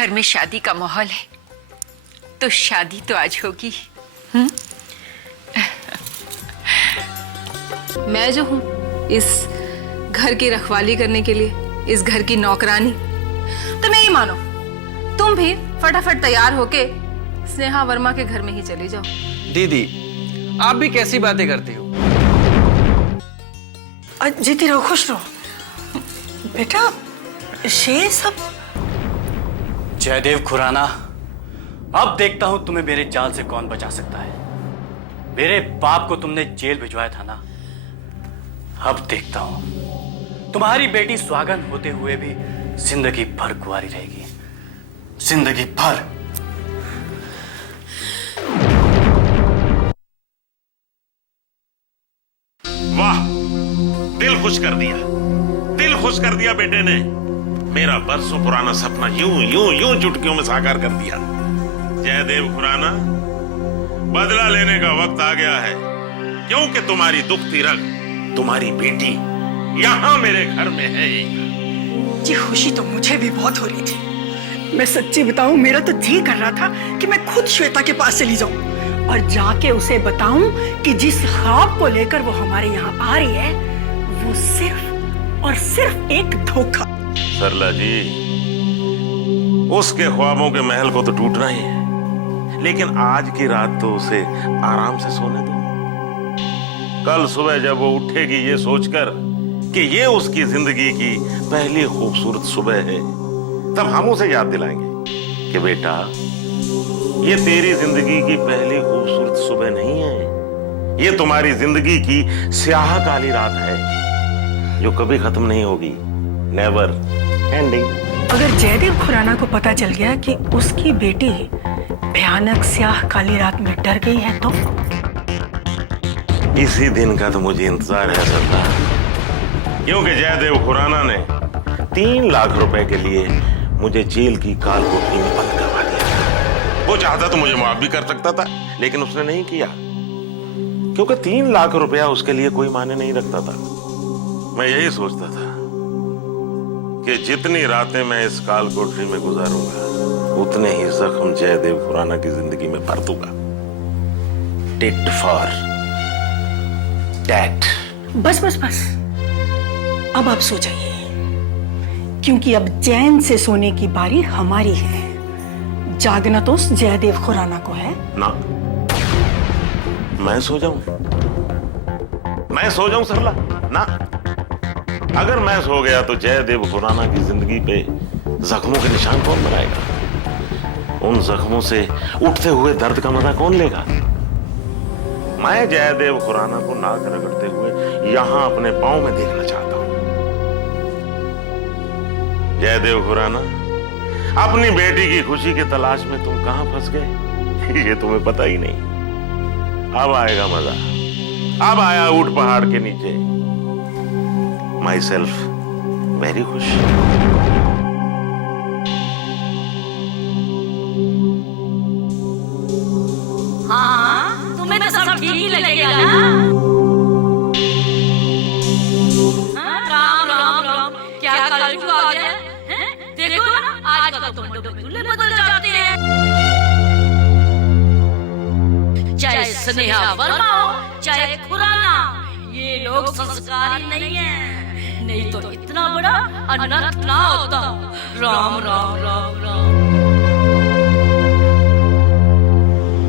घर में शादी का माहौल है तो शादी तो आज होगी। मैं जो हूँ इस घर की रखवाली करने के लिए, इस घर की नौकरानी, तो नहीं मानो तुम भी फटाफट तैयार होके स्नेहा वर्मा के घर में ही चली जाओ। दीदी आप भी कैसी बातें करती हो? जीती रहो, खुश रहो। बेटा ये सब जयदेव खुराना, अब देखता हूं तुम्हें मेरे जाल से कौन बचा सकता है। मेरे बाप को तुमने जेल भिजवाया था ना, अब देखता हूं तुम्हारी बेटी सुहागन होते हुए भी जिंदगी भर कुंवारी रहेगी, जिंदगी भर। वाह, दिल खुश कर दिया, दिल खुश कर दिया बेटे ने। मेरा बरसों पुराना सपना यूं यूं यूं चुटकियों में साकार कर दिया। जयदेव खुराना, बदला लेने का वक्त आ गया है, क्योंकि तुम्हारी दुखती रग, तुम्हारी बेटी यहां मेरे घर में है। ये खुशी तो मुझे भी बहुत हो रही थी। मैं सच्ची बताऊं, मेरा तो जी कर रहा था कि मैं खुद श्वेता के पास चली जाऊं और जाके उसे बताऊं कि जिस ख्वाब को लेकर वो हमारे यहाँ आ रही है वो सिर्फ और सिर्फ एक धोखा। सरला जी, उसके ख्वाबों के महल को तो टूटना ही है, लेकिन आज की रात तो उसे आराम से सोने दो। कल सुबह जब वो उठेगी ये सोचकर कि ये उसकी जिंदगी की पहली खूबसूरत सुबह है, तब हम उसे याद दिलाएंगे कि बेटा, ये तेरी जिंदगी की पहली खूबसूरत सुबह नहीं है, ये तुम्हारी जिंदगी की स्याह काली रात है जो कभी खत्म नहीं होगी, नेवर एंडिंग। अगर जयदेव खुराना को पता चल गया कि उसकी बेटी भयानक स्याह काली रात में डर गई है तो? इसी दिन का तो मुझे इंतजार है सरदार, क्योंकि जयदेव खुराना ने 3 लाख रुपए के लिए मुझे जेल की काल कोठरी में बंद करवा दिया। वो चाहता तो मुझे माफ भी कर सकता था, लेकिन उसने नहीं किया, क्योंकि 3 लाख रुपया उसके लिए कोई मायने नहीं रखता था। मैं यही सोचता था कि जितनी रातें मैं इस काल कोठरी में गुजारूंगा, उतने ही जख्म जयदेव खुराना की जिंदगी में भर दूंगा। Tit for tat. बस बस बस, अब आप सो जाइए, क्योंकि अब चैन से सोने की बारी हमारी है। जागना तो उस जयदेव खुराना को है ना। मैं सो जाऊं? मैं सो जाऊं सरला? ना, अगर मैं सो गया तो जयदेव खुराना की जिंदगी पे जख्मों के निशान कौन बनाएगा? उन जख्मों से उठते हुए दर्द का मजा कौन लेगा? मैं जयदेव खुराना को नाक रगड़ते हुए यहां अपने पांव में देखना चाहता हूं। जयदेव खुराना, अपनी बेटी की खुशी की तलाश में तुम कहां फंस गए ये तुम्हें पता ही नहीं। अब आएगा मजा, अब आया ऊंट पहाड़ के नीचे। माई सेल्फ वेरी खुश। हाँ, तुम्हें तो सब ठीक ही लगेगा ना? हाँ, राम राम राम, क्या कलयुग आ गया है? देखो ना, आजकल तो दूल्हे बदल जाते हैं। चाहे स्नेहा वर्मा हो, चाहे खुराना, ये लोग संस्कारी नहीं है, नहीं तो इतना बड़ा अनर्थ ना होता। राम राम राम राम।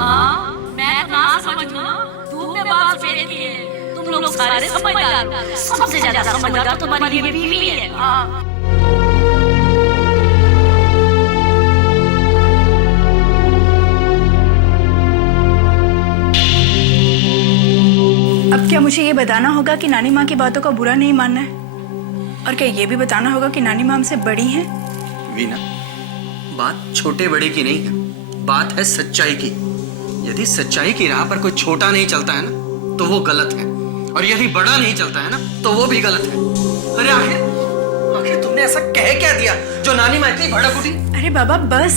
हाँ, मैं ना समझूं, धूप में बाल फेरे दिए, तुम लोग सारे समझदार, सबसे ज्यादा समझदार तुम्हारी ये बीवी है। हाँ। अब क्या मुझे ये बताना होगा कि नानी माँ की बातों का बुरा नहीं मानना है? और क्या ये भी बताना होगा कि नानी माँ हमसे बड़ी हैं? वीना, बात छोटे बड़े की नहीं है, बात है सच्चाई की। यदि सच्चाई की राह पर कोई छोटा नहीं चलता है ना, तो वो गलत है, और यदि बड़ा नहीं चलता है ना, तो वो भी गलत है। अरे आखिर तुमने ऐसा कह क्या दिया जो नानी माँ इतनी भड़क उठी? अरे बाबा बस,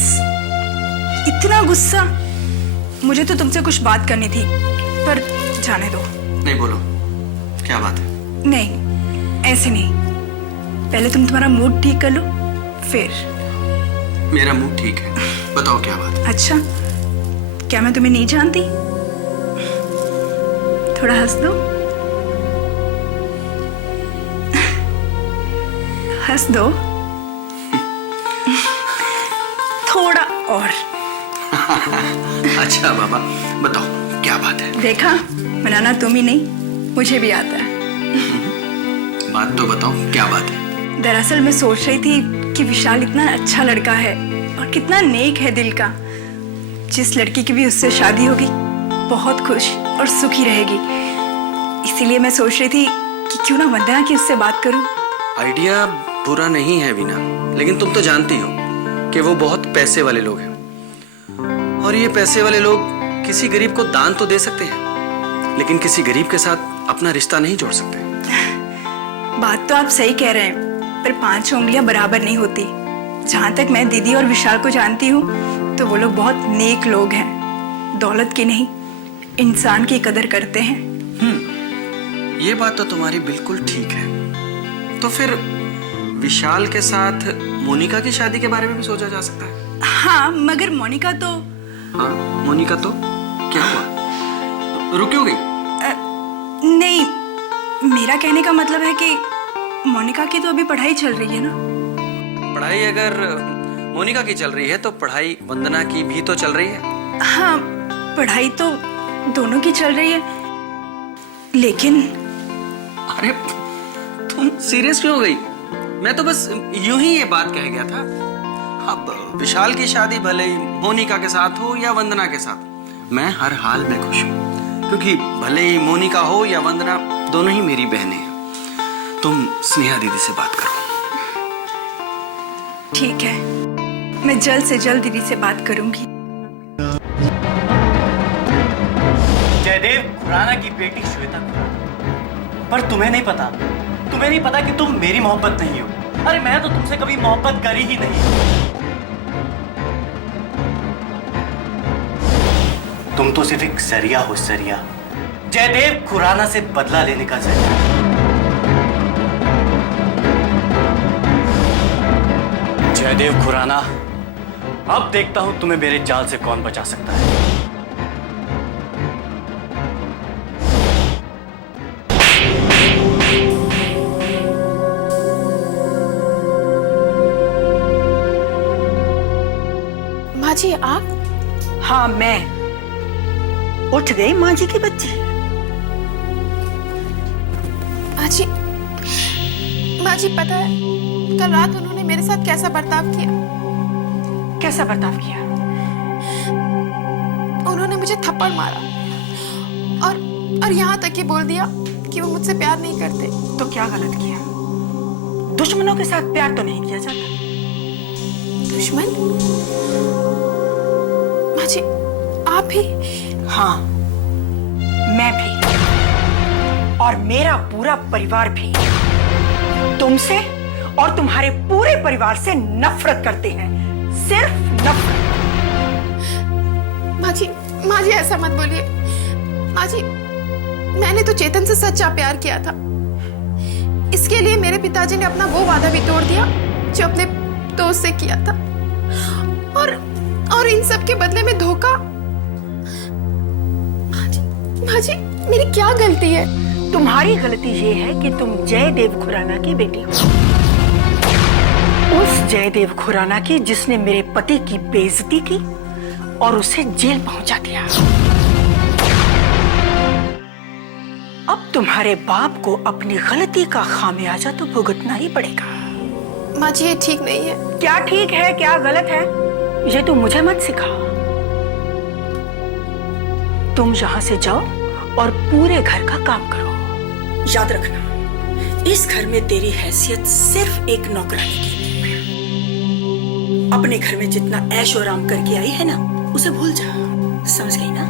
इतना गुस्सा। मुझे तो तुमसे कुछ बात करनी थी, पर जाने दो। नहीं, बोलो, क्या बात है? नहीं, ऐसे नहीं, पहले तुम तुम्हारा मूड ठीक कर लो, फिर। मेरा मूड ठीक है। बताओ क्या बात है? अच्छा, क्या मैं तुम्हें नहीं जानती? थोड़ा हंस दो। हंस दो। थोड़ा और। अच्छा बाबा, बताओ क्या बात है? देखा, बनाना तुम ही नहीं, मुझे भी आता है। बात तो बताओ, क्या बात है? दरअसल मैं सोच रही थी कि विशाल इतना अच्छा लड़का है और कितना नेक है दिल का। जिस लड़की की भी उससे शादी होगी बहुत खुश और सुखी रहेगी। इसीलिए मैं सोच रही थी कि क्यों ना वंदना की उससे बात करूं। आइडिया बुरा नहीं है वीना, लेकिन तुम तो जानती हो कि वो बहुत पैसे वाले लोग हैं, और ये पैसे वाले लोग किसी गरीब को दान तो दे सकते हैं, लेकिन किसी गरीब के साथ अपना रिश्ता नहीं जोड़ सकते। बात तो आप सही कह रहे हैं, पर 5 उंगलियां बराबर नहीं होती। जहां तक मैं दीदी और विशाल को जानती हूँ तो वो लोग बहुत नेक लोग हैं, दौलत की नहीं, इंसान की कदर करते हैं। ये बात तो तुम्हारी बिल्कुल ठीक है। तो फिर विशाल के साथ मोनिका की शादी के बारे में भी सोचा जा सकता है। हाँ, मगर मोनिका तो हाँ, मोनिका तो क्या हुआ? रुक क्यों गई? नहीं, मेरा कहने का मतलब है कि मोनिका की तो अभी पढ़ाई चल रही है ना। पढ़ाई अगर मोनिका की चल रही है तो पढ़ाई वंदना की भी तो चल रही है। हाँ, पढ़ाई तो दोनों की चल रही है, लेकिन अरे तुम सीरियस क्यों हो गई? मैं तो बस यूं ही ये बात कह गया था। अब विशाल की शादी भले ही मोनिका के साथ हो या वंदना के साथ, मैं हर हाल में खुश हूँ, क्योंकि भले ही मोनिका हो या वंदना, दोनों ही मेरी बहनें हैं। तुम स्नेहा दीदी से बात करो। ठीक है, मैं जल्द से जल्द दीदी से बात करूंगी। जयदेव खुराना की बेटी श्वेता खुराना। पर तुम्हें नहीं पता कि तुम मेरी मोहब्बत नहीं हो। अरे मैं तो तुमसे कभी मोहब्बत करी ही नहीं। तुम तो सिर्फ एक जरिया हो, जरिया। जयदेव खुराना से बदला लेने का जरिया। जयदेव खुराना, अब देखता हूं तुम्हें मेरे जाल से कौन बचा सकता है। माँ जी आप? हाँ मैं। उठ गई माँ जी की बच्ची? माँ जी पता है कल रात उन्होंने मेरे साथ कैसा बर्ताव किया? कैसा बर्ताव किया? उन्होंने मुझे थप्पड़ मारा और यहाँ तक ये बोल दिया कि वो मुझसे प्यार नहीं करते। तो क्या गलत किया? दुश्मनों के साथ प्यार तो नहीं किया जाता। दुश्मन? माँ जी आप भी? हाँ, मैं भी, और मेरा पूरा परिवार भी तुमसे और तुम्हारे पूरे परिवार से नफरत करते हैं, सिर्फ नफरत। माँ जी ऐसा मत बोलिए। माँ जी मैंने तो चेतन से सच्चा प्यार किया था। इसके लिए मेरे पिताजी ने अपना वो वादा भी तोड़ दिया जो अपने दोस्त से किया था, और इन सब के बदले में धोखा। माँ जी मेरी क्या गलती है? तुम्हारी गलती ये है कि तुम जयदेव खुराना की बेटी हो, उस जयदेव खुराना की जिसने मेरे पति की बेइज्जती की और उसे जेल पहुंचा दिया। अब तुम्हारे बाप को अपनी गलती का खामियाजा तो भुगतना ही पड़ेगा। माँ जी ये ठीक नहीं है। क्या ठीक है क्या गलत है ये तुम मुझे मत सिखा। तुम यहाँ से जाओ और पूरे घर का काम करो। याद रखना, इस घर में तेरी हैसियत सिर्फ एक नौकरानी की है। अपने घर में जितना ऐशो आराम करके आई है ना, उसे भूल जा। समझ गई ना?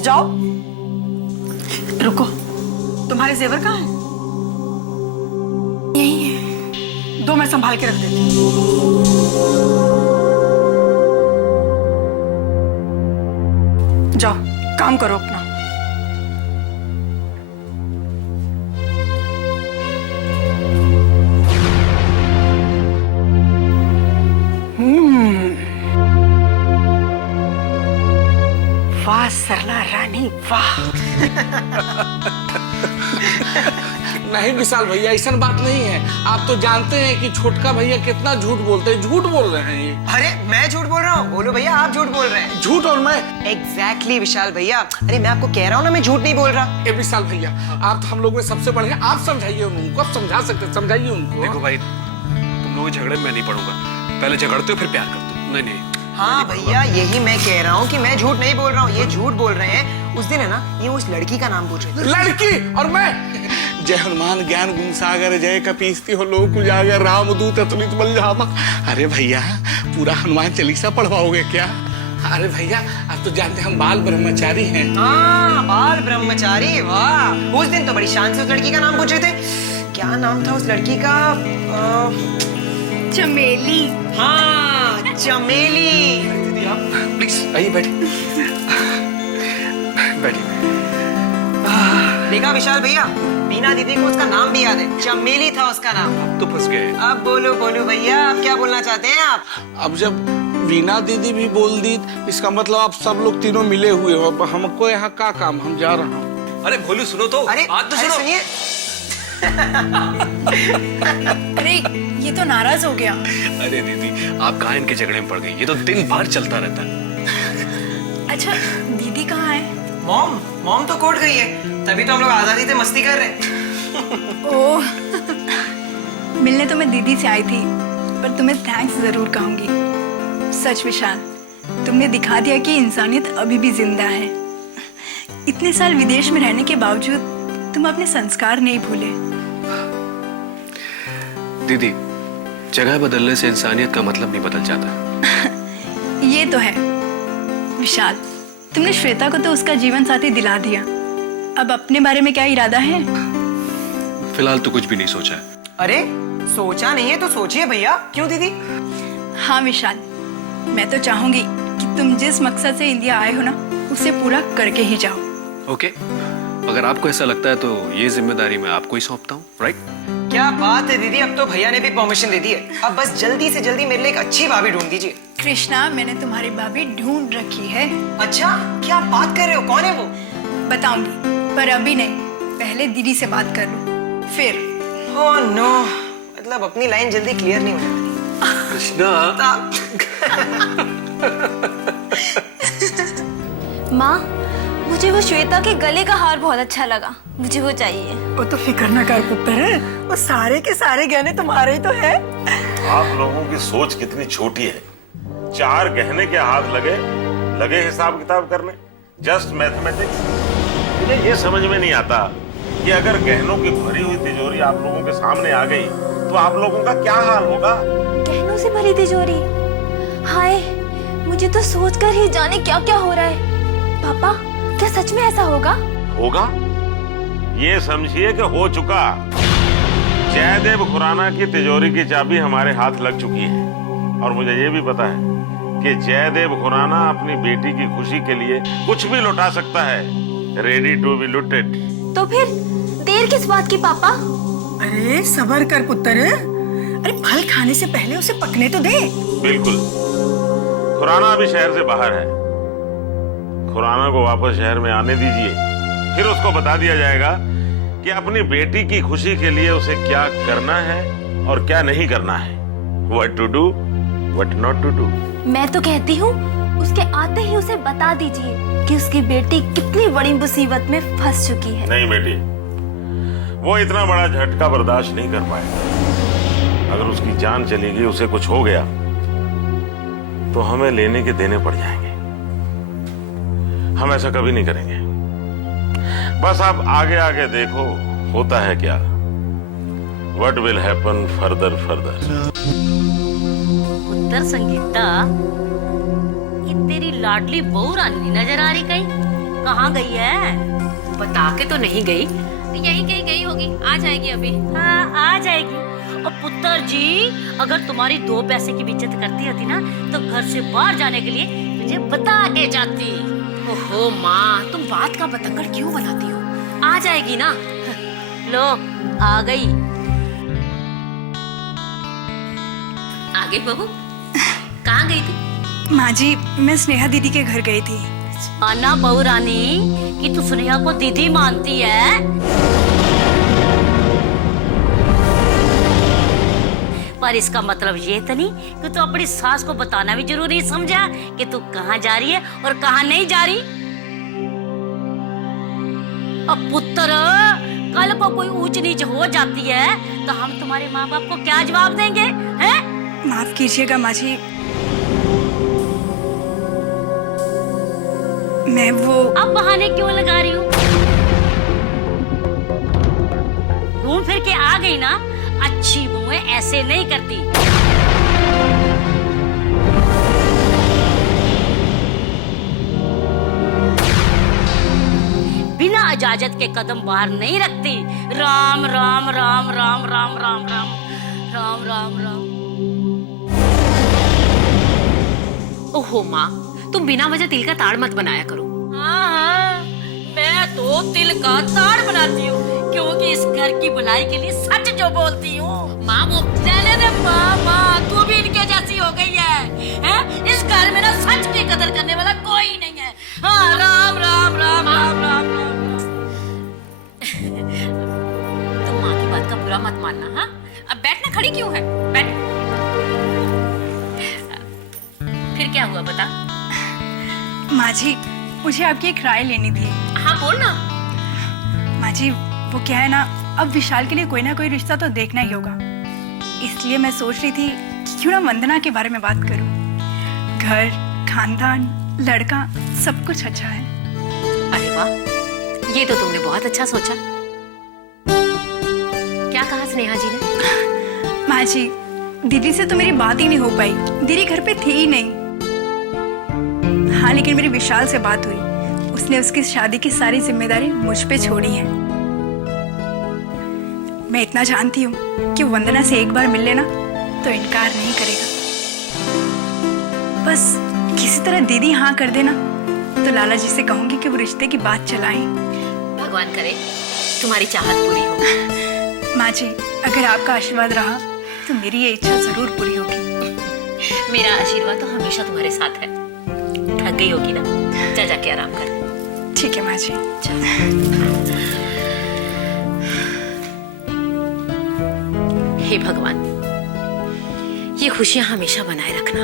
जाओ। रुको, तुम्हारे जेवर कहाँ हैं? यही है। दो, मैं संभाल के रख देती हूँ। जाओ काम करो अपना। वाह सरला रानी वाह। नहीं विशाल भैया, ऐसा बात नहीं है। आप तो जानते हैं कि छोटका भैया कितना झूठ बोलते हैं। झूठ बोल रहे हैं ये। अरे मैं झूठ बोल रहा हूँ? बोलो भैया, आप झूठ बोल रहे हैं। झूठ और मैं? एग्जैक्टली विशाल भैया। अरे मैं आपको कह रहा हूँ ना, मैं झूठ नहीं बोल रहा। ए विशाल भैया, आप तो हम लोग में सबसे बड़े हैं। आप समझाइए उनको। आप समझा सकते, समझाइए उनको। देखो भाई, तुम लोग झगड़े में मैं नहीं पड़ूंगा। पहले झगड़ते हो फिर प्यार करते हो। नहीं नहीं। हाँ भैया, यही मैं कह रहा हूँ कि मैं झूठ नहीं बोल रहा हूँ, ये झूठ बोल रहे हैं। उस दिन है ना, ये उस लड़की का नाम पूछ रहे थे। लड़की? और मैं? जय हनुमान ज्ञान गुण सागर, जय कपीस्ती हो लोक उजागर, रामदूत अतुलित बलधामा। अरे भैया, पूरा हनुमान चालीसा पढ़वाओगे क्या? अरे भैया, आप तो जानते हैं हम बाल ब्रह्मचारी हैं। हाँ, बाल ब्रह्मचारी, वाह। उस दिन तो बड़ी शान से उस लड़की का नाम पूछ रहे थे। क्या नाम था उस लड़की का? चमेली। हाँ, चमेली। दीदी आप प्लीज आइए, बैठिए बैठिए। देखा विशाल भैया, बीना दीदी को उसका नाम भी याद है। चमेली था उसका नाम। तो फंस गए। अब बोलो बोलो भैया, आप क्या बोलना चाहते हैं आप? अब जब वीणा दीदी भी बोल दी, इसका मतलब आप सब लोग तीनों मिले हुए हो। अब हमको यहाँ का काम? हम जा रहा हूँ। अरे भोलू सुनो तो। अरे बात तो सुनो। सुनिए। अरे ये तो नाराज हो गया। अरे दीदी, आप कहाँ इनके झगड़े में पड़ गई? ये तो दिन भर चलता रहता है। अच्छा, दीदी कहाँ है? मॉम तो कोर्ट गई है, तभी तो हम लोग आजादी से मस्ती कर रहे हैं। ओह, मिलने तो मैं दीदी से आई थी, पर तुम्हें थैंक्स जरूर कहूंगी। सच विशाल, तुमने दिखा दिया कि इंसानियत अभी भी जिंदा है। इतने साल विदेश में रहने के बावजूद तुम अपने संस्कार नहीं भूले। दीदी, जगह बदलने से इंसानियत का मतलब नहीं बदल जाता। ये तो है विशाल, तुमने श्वेता को तो उसका जीवन साथी दिला दिया। अब अपने बारे में क्या इरादा है? फिलहाल तो कुछ भी नहीं सोचा है। अरे सोचा नहीं है तो सोचिए भैया। क्यों दीदी? हाँ विशाल, मैं तो चाहूंगी कि तुम जिस मकसद से इंडिया आए हो ना, उसे पूरा करके ही जाओ। ओके, अगर आपको ऐसा लगता है तो ये जिम्मेदारी मैं आपको ही सौंपता हूँ, राइट? क्या बात है दीदी, अब तो भैया ने भी परमिशन दे दी है। अब बस जल्दी से जल्दी मेरे लिए एक अच्छी भाभी ढूंढ दीजिए। कृष्णा, मैंने तुम्हारी भाभी ढूंढ रखी है। अच्छा, क्या आप बात कर रहे हो? कौन है वो? बताऊंगी, पर अभी नहीं। पहले दीदी से बात कर लूं, फिर। ओह नो, मतलब अपनी लाइन जल्दी क्लियर नहीं होने वाली। कृष्णा। माँ, मुझे वो श्वेता के गले का हार बहुत अच्छा लगा। मुझे वो चाहिए। वो तो फिक्र न कर पुत्र, वो सारे के सारे गहने तुम्हारे ही तो है। आप लोगों की सोच कितनी छोटी है। 4 गहने के हाथ लगे हिसाब किताब करने। Just mathematics. मुझे ये समझ में नहीं आता कि अगर गहनों की भरी हुई तिजोरी आप लोगों के सामने आ गई तो आप लोगों का क्या हाल होगा? गहनों से भरी तिजोरी? हाय, मुझे तो सोचकर ही जाने क्या क्या हो रहा है। पापा, क्या सच में ऐसा होगा? होगा? ये समझिए कि हो चुका। जयदेव खुराना की तिजोरी की चाबी हमारे हाथ लग चुकी है, और मुझे ये भी पता है कि जयदेव खुराना अपनी बेटी की खुशी के लिए कुछ भी लुटा सकता है। Ready to be looted. तो फिर देर किस बात की पापा? अरे सबर कर पुत्र। अरे फल खाने से पहले उसे पकने तो दे। बिल्कुल। खुराना अभी शहर से बाहर है। खुराना को वापस शहर में आने दीजिए, फिर उसको बता दिया जाएगा कि अपनी बेटी की खुशी के लिए उसे क्या करना है और क्या नहीं करना है। What to do, what not to do। मैं तो कहती हूँ, उसके आते ही उसे बता दीजिए कि उसकी बेटी कितनी बड़ी मुसीबत में फंस चुकी है। नहीं बेटी, वो इतना बड़ा झटका बर्दाश्त नहीं कर पाएगा। अगर उसकी जान चली गई, उसे कुछ हो गया, तो हमें लेने के देने पड़ जाएंगे। हम ऐसा कभी नहीं करेंगे। बस आप आगे आगे देखो होता है क्या। What will happen further further। उत्तर संगीता, ये तेरी लाडली बहू रानी नजर आ रही कहीं? कहाँ गई है? बता के तो नहीं गई, यहीं कहीं गई होगी। आ जाएगी अभी। हाँ, आ जाएगी। और पुत्र जी, अगर तुम्हारी 2 पैसे की भी इज्जत करती होती ना, तो घर से बाहर जाने के लिए मुझे बता के जाती। ओहो माँ, तुम बात का बतंगड़ क्यों बनाती हो? आ जाएगी ना। लो, आ गई। आगे बहू, कहाँ गई थी? माँ जी, मैं स्नेहा दीदी के घर गई थी। आना बहू रानी कि तू स्नेहा को दीदी मानती है। पर इसका मतलब ये तो नहीं कि तू अपनी सास को बताना भी जरूरी समझा कि तू कहाँ जा रही है और कहाँ नहीं जा रही। अब पुत्र कल को कोई ऊंच नीच हो जाती है तो हम तुम्हारे माँ बाप को क्या जवाब देंगे हैं? माफ कीजिएगा माँ जी, मैं वो अब बहाने क्यों लगा रही हूँ? घूम फिर के आ गई ना, अच्छी बहुएं ऐसे नहीं करती। बिना इजाजत के कदम बाहर नहीं रखती। राम राम राम राम राम राम राम राम राम राम। ओहो माँ, तुम बिना वजह तिल का ताड़ मत बनाया करो। हाँ, मैं तो तिल का ताड़ बनाती हूँ क्योंकि इस घर की भलाई के लिए सच जो बोलती हूँ। माँ वो रहने दे माँ, तू भी इनके जैसी हो गई है? इस घर में ना सच की कदर करने वाला कोई नहीं है। हाँ, राम राम राम राम राम राम। तुम माँ की बात का बुरा मत मानना। हाँ, अब बैठना, खड़ी क्यों है? बैठ। फिर क्या हुआ बता। माँ जी, मुझे आपकी एक राय लेनी थी। हाँ बोल ना। माँ जी, वो क्या है ना, अब विशाल के लिए कोई ना कोई रिश्ता तो देखना ही होगा। इसलिए मैं सोच रही थी कि क्यों ना वंदना के बारे में बात करूं। घर, खानदान, लड़का, सब कुछ अच्छा है। अरे वाह, ये तो तुमने बहुत अच्छा सोचा। क्या कहा स्नेहा जी ने? माँ जी, दीदी से तो मेरी बात ही नहीं हो पाई। दीदी घर पे थी ही नहीं। हाँ, लेकिन मेरी विशाल से बात हुई। उसने उसकी शादी की सारी जिम्मेदारी मुझ पे छोड़ी है। मैं इतना जानती हूँ कि वंदना से एक बार मिल लेना तो इनकार नहीं करेगा। बस किसी तरह दीदी हाँ कर देना तो लाला जी से कहूंगी कि वो रिश्ते की बात चलाएं। भगवान करे तुम्हारी चाहत पूरी हो। माँ जी, अगर आपका आशीर्वाद रहा तो मेरी ये इच्छा जरूर पूरी होगी। मेरा आशीर्वाद तो हमेशा तुम्हारे साथ है। थक गई होगी ना, जा जाके आराम कर। ठीक है माँ जी। हे भगवान, ये खुशियां हमेशा बनाए रखना।